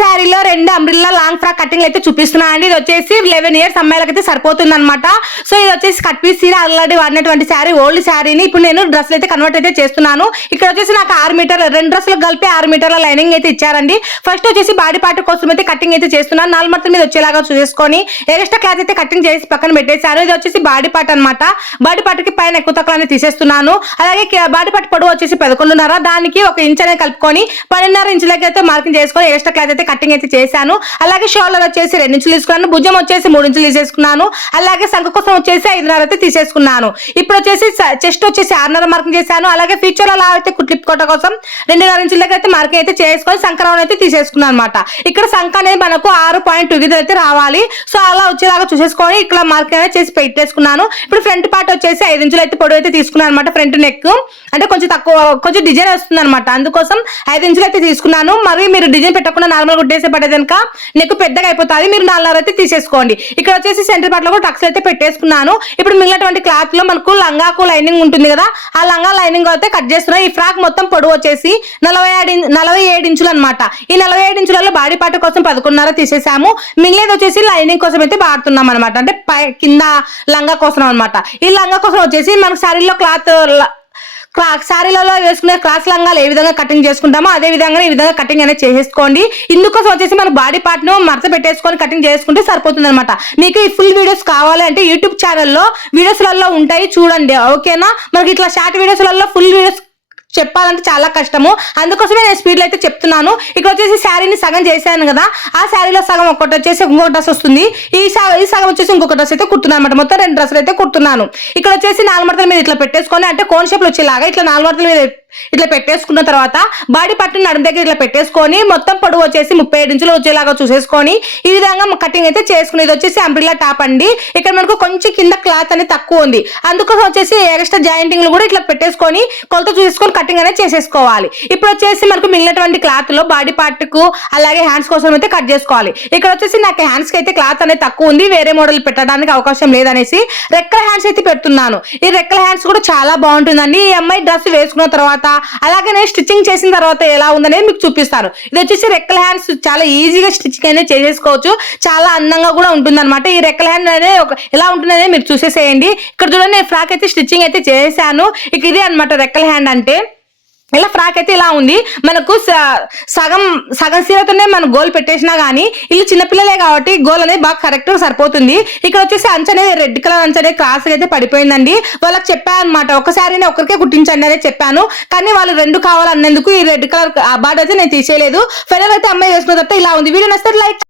శారీలో 2 umbrella long frock cutting అయితే చూపిస్తున్నా అండి. ఇది వచ్చేసి 11 ఇయర్స్ అమ్మాయిలకైతే సరిపోతుంది అనమాట. సో ఇది వచ్చేసి కట్ పీస్ సీర ఆల్రెడీ వాడినటువంటి శారీ, ఓల్డ్ శారీని ఇప్పుడు నేను డ్రెస్లు అయితే కన్వర్ట్ అయితే చేస్తున్నాను. ఇక్కడ వచ్చేసి నాకు 6 మీటర్ల 2 డ్రెస్సులు కలిపి 6 మీటర్ల లైనింగ్ అయితే ఇచ్చారండి. ఫస్ట్ వచ్చేసి బాడీ పార్ట్ కోసం అయితే కటింగ్ అయితే చేస్తున్నాను. 4 మడతల మీద వచ్చేలాగా చూసుకొని ఎక్స్ట్రా క్లాత్ అయితే కటింగ్ చేసి పక్కన పెట్టేశాను. ఇది వచ్చేసి బాడీ పార్ట్ అనమాట. బాడీ పార్ట్ కి పైన ఎక్కువ తక్కువ తీసేస్తున్నాను. అలాగే బాడీ పార్ట్ పొడవు వచ్చేసి 11.5, దానికి 1 ఇంచ్ అనేది కలుపుకొని 12.5 ఇంచులకి అయితే మార్కింగ్ చేసుకొని ఎక్స్ట్రా క్లాత్ అయితే కటింగ్ అయితే చేశాను. అలాగే షోల్డర్ వచ్చేసి 2 ఇంచులు తీసుకున్నాను. భుజం వచ్చేసి 3 ఇంచులు తీసేసుకున్నాను. అలాగే సంఖ కోసం వచ్చేసి 5.5 అయితే తీసేసుకున్నాను. ఇప్పుడు వచ్చేసి చెస్ట్ వచ్చేసి 6.5 మార్కింగ్ చేశాను. అలాగే ఫ్యూచర్ లో అయితే కుట్లిప్ కోట కోసం 2.5 ఇంచులకి అయితే మార్కింగ్ అయితే చేసుకొని సంక్రమణ అయితే తీసేసుకున్నాను అనమాట. ఇక్కడ సంఖ అనేది మనకు 6.2 అయితే రావాలి. సో అలా వచ్చేలాగా చూసేసుకొని ఇక్కడ మార్కింగ్ అనేది చేసి పెట్టేసుకున్నాను. ఇప్పుడు ఫ్రంట్ పార్ట్ వచ్చేసి 5 ఇంచులు అయితే పొడవు అయితే తీసుకున్నాను అనమాట. ఫ్రంట్ నెక్ అంటే కొంచెం తక్కువ, కొంచెం డిజైన్ వస్తుంది అనమాట. అందుకోసం 5 ఇంచులు అయితే తీసుకున్నాను. మరి మీరు డిజైన్ పెట్టకుండా నార్మల్ గుడ్డేసే పడేది కనుక నెక్ పెద్దగా అయిపోతుంది. మీరు 4.5 అయితే తీసేసుకోండి. ఇక్కడ వచ్చేసి సెంటర్ పార్ట్ లో కూడా టక్స్ అయితే పెట్టేసుకున్నాను. ఇప్పుడు మిగిలినటువంటి క్లాత్ లో మనకు లంగాకు లైనింగ్ ఉంటుంది కదా, ఆ లంగా లైనింగ్ అయితే కట్ చేస్తున్నాను. ఈ ఫ్రాక్ మొత్తం పొడవు వచ్చేసి 47 ఇంచులు అనమాట. ఈ 47 ఇంచులలో బాడీ పార్ట్ కోసం 11.5 తీసేసాము. మిగిలినది వచ్చేసి లైనింగ్ కోసం అయితే వాడుతున్నాం అనమాట. అంటే కింద లంగా కోసం అనమాట. ఈ లంగా కోసం వచ్చేసి మనకు శారీలో శారీలలో వేసుకునే క్రాస్ లంగాలు ఏ విధంగా కటింగ్ చేసుకుంటామో అదే విధంగా ఈ విధంగా కటింగ్ అనేది చేసేసుకోండి. ఇందుకోసం వచ్చేసి మన బాడీ పార్ట్ ను మడత పెట్టేసుకొని కటింగ్ చేసుకుంటే సరిపోతుంది అనమాట. మీకు ఈ ఫుల్ వీడియోస్ కావాలి అంటే యూట్యూబ్ ఛానల్లో వీడియోస్లలో ఉంటాయి, చూడండి. ఓకేనా? మనకి ఇట్లా షార్ట్ వీడియోస్లలో ఫుల్ వీడియోస్ చెప్పాలంటే చాలా కష్టము. అందుకోసమే నేను స్పీడ్ లో అయితే చెప్తున్నాను. ఇక్కడ వచ్చేసి శారీని సగం చేశాను కదా, ఆ శారీలో సగం ఒకటి వచ్చేసి ఇంకొక డ్రెస్ వస్తుంది. ఈ సగం వచ్చేసి ఇంకొక డ్రెస్ అయితే కుడుతున్నాను అనమాట. మొత్తం 2 డ్రెస్సులు అయితే కుడుతున్నాను. ఇక్కడ వచ్చేసి 4 మడతల మీద ఇట్లా పెట్టేసుకొని, అంటే కోన్ షేప్ లో వచ్చేలాగా ఇట్లా 4 మడతల మీద ఇట్లా పెట్టేసుకున్న తర్వాత బాడీ పార్ట్ నడుము దగ్గర ఇట్లా పెట్టేసుకొని మొత్తం పొడవు వచ్చేసి 37 ఇంచులు వచ్చేలాగా చూసేసుకొని ఈ విధంగా కటింగ్ అయితే చేసుకునేది. వచ్చేసి అంబ్రిల్లా టాప్ అండి. ఇక్కడ మనకు కొంచెం కింద క్లాత్ అనేది తక్కువ ఉంది. అందుకోసం వచ్చేసి ఎక్స్ట్రా జాయింటింగ్ కూడా ఇట్లా పెట్టేసుకొని కొలత చూసుకొని కటింగ్ అనేది చేసేసుకోవాలి. ఇప్పుడు వచ్చేసి మనకు మిగిలినటువంటి క్లాత్ లో బాడీ పార్ట్ కు అలాగే హ్యాండ్స్ కోసం అయితే కట్ చేసుకోవాలి. ఇక్కడ వచ్చేసి నాకు హ్యాండ్స్ కి అయితే క్లాత్ అనేది తక్కువ ఉంది, వేరే మోడల్ పెట్టడానికి అవకాశం లేదనేసి రెక్కల హ్యాండ్స్ అయితే పెడుతున్నాను. ఈ రెక్కల హ్యాండ్స్ కూడా చాలా బాగుంటుందండి. ఈ అమ్మాయి డ్రెస్ వేసుకున్న తర్వాత అలాగే నేను స్టిచ్చింగ్ చేసిన తర్వాత ఎలా ఉందనేది మీకు చూపిస్తాను. ఇది వచ్చేసి రెక్కల హ్యాండ్స్ చాలా ఈజీగా స్టిచ్చింగ్ అనేది చేసేసుకోవచ్చు. చాలా అందంగా కూడా ఉంటుంది అనమాట. ఈ రెక్కల హ్యాండ్ అనేది ఎలా ఉంటుందనేది మీరు చూసేసేయండి. ఇక్కడ చూడండి, నేను ఫ్రాక్ అయితే స్టిచ్చింగ్ అయితే చేశాను. ఇక ఇదే అనమాట రెక్కల హ్యాండ్ అంటే. ఇలా ఫ్రాక్ అయితే ఇలా ఉంది. మనకు సగం సీరతోనే మనం గోల్ పెట్టేసినా గానీ వీళ్ళు చిన్నపిల్లలే కాబట్టి గోల్ అనేది బాగా కరెక్ట్ గా సరిపోతుంది. ఇక్కడ వచ్చేసి అంచు అనేది రెడ్ కలర్ అంచు అనేది క్రాస్ అయితే పడిపోయిందండి. వాళ్ళకి చెప్పాను అనమాట, ఒకసారి ఒకరికే కుట్టించండి అనేది చెప్పాను. కానీ వాళ్ళు 2 కావాలన్నందుకు ఈ రెడ్ కలర్ బార్డర్ అయితే నేను తీసేయలేదు. ఫైనల్ అయితే అమ్మాయి వేసుకున్న తర్వాత ఇలా ఉంది. వీడియో నచ్చితే లైక్